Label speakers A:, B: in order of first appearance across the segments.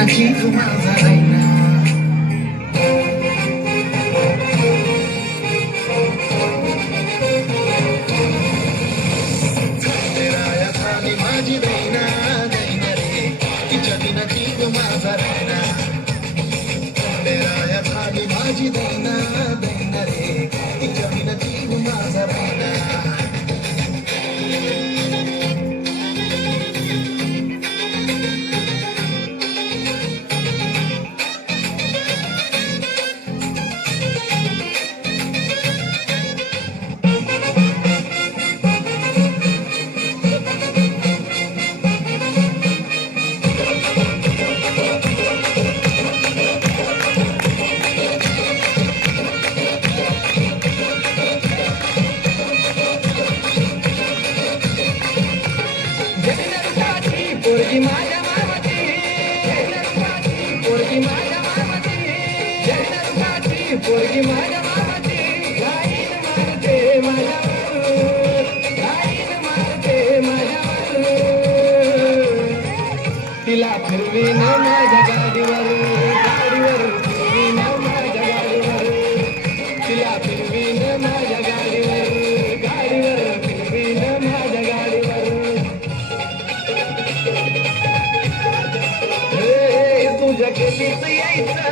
A: I came from outside thani re, kichadina kigo maza reina. Thani maaji reina, gaina re, kichadina kigo
B: maza. पोरगी माझ्या मामाची जगनंदाची पोरगी माझ्या मामाची जगनंदाची पोरगी माझ्या मामाची लाईन मारते माझ्यावर लाईन मारते माझ्यावर तिला फिरवीन माझ्या गाडीवर गाडीवर फिरवीन माझ्या गाडीवर. तिला हे यायचं.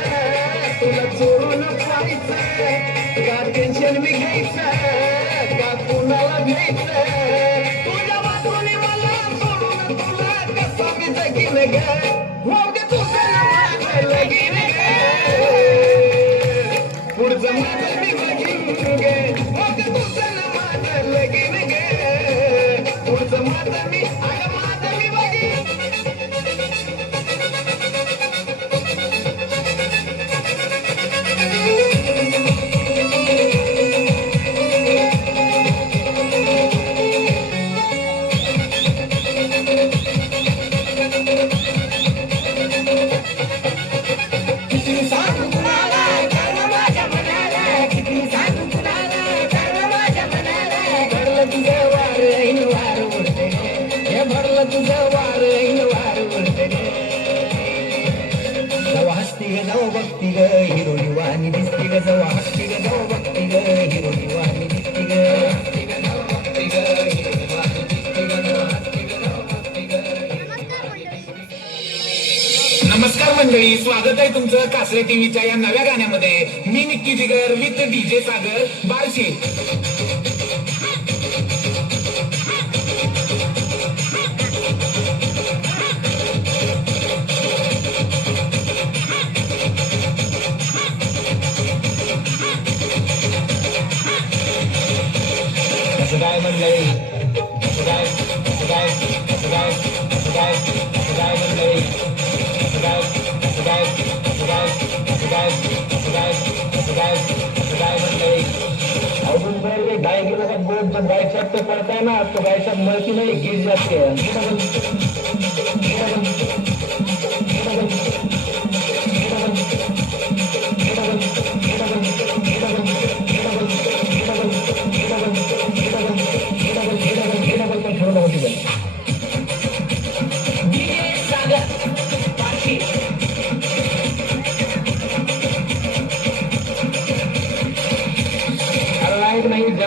B: तुला चोरून पाहायचं. का टेन्शन मी घ्यायचं? का कुणाला तुझ्या बाजूने मला सोडून तुला कसं मी जगीन ग? हो तुझं लगीन पुढचं जवा ग जवा बघती ग हिरोनी वाणी दिसती ग जवा ग बघती ग दिसती ग
C: नमस्कार मंडळी स्वागत आहे तुमचं कासरे टीव्हीच्या या नव्या गाण्यामध्ये. मी निक्की जिगर विथ डीजे सागर बारशे.
B: काय म्हणलंय कसं काय कसं काय कसं काय कसं काय कसं काय म्हणलंय कसं काय कसं काय कसं काय कसं काय कसं काय काय काय म्हणलंय गाय गेला बोट जर जब गाय पडताय ना तो गाय सब मरती गिर जाते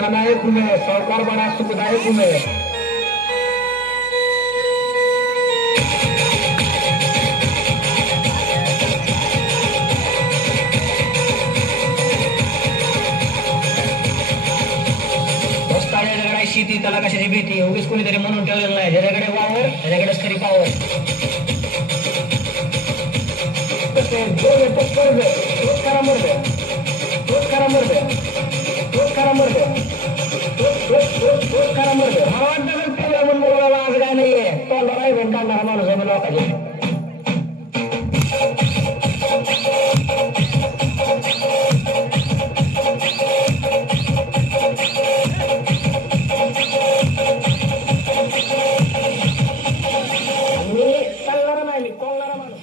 B: खलनायक नहीं जननायक हूँ मैं सरकार बना सुखदायक हूँ मैं दोस्ताने दगडाय शेती त्याला कशाची भीती उगीच कोणीतरी म्हणून ठेवलेलं नाही ज्याच्याकडे वावर त्याच्याकडेच खरी पावर तसे दोन तोच Estamos los vemos luego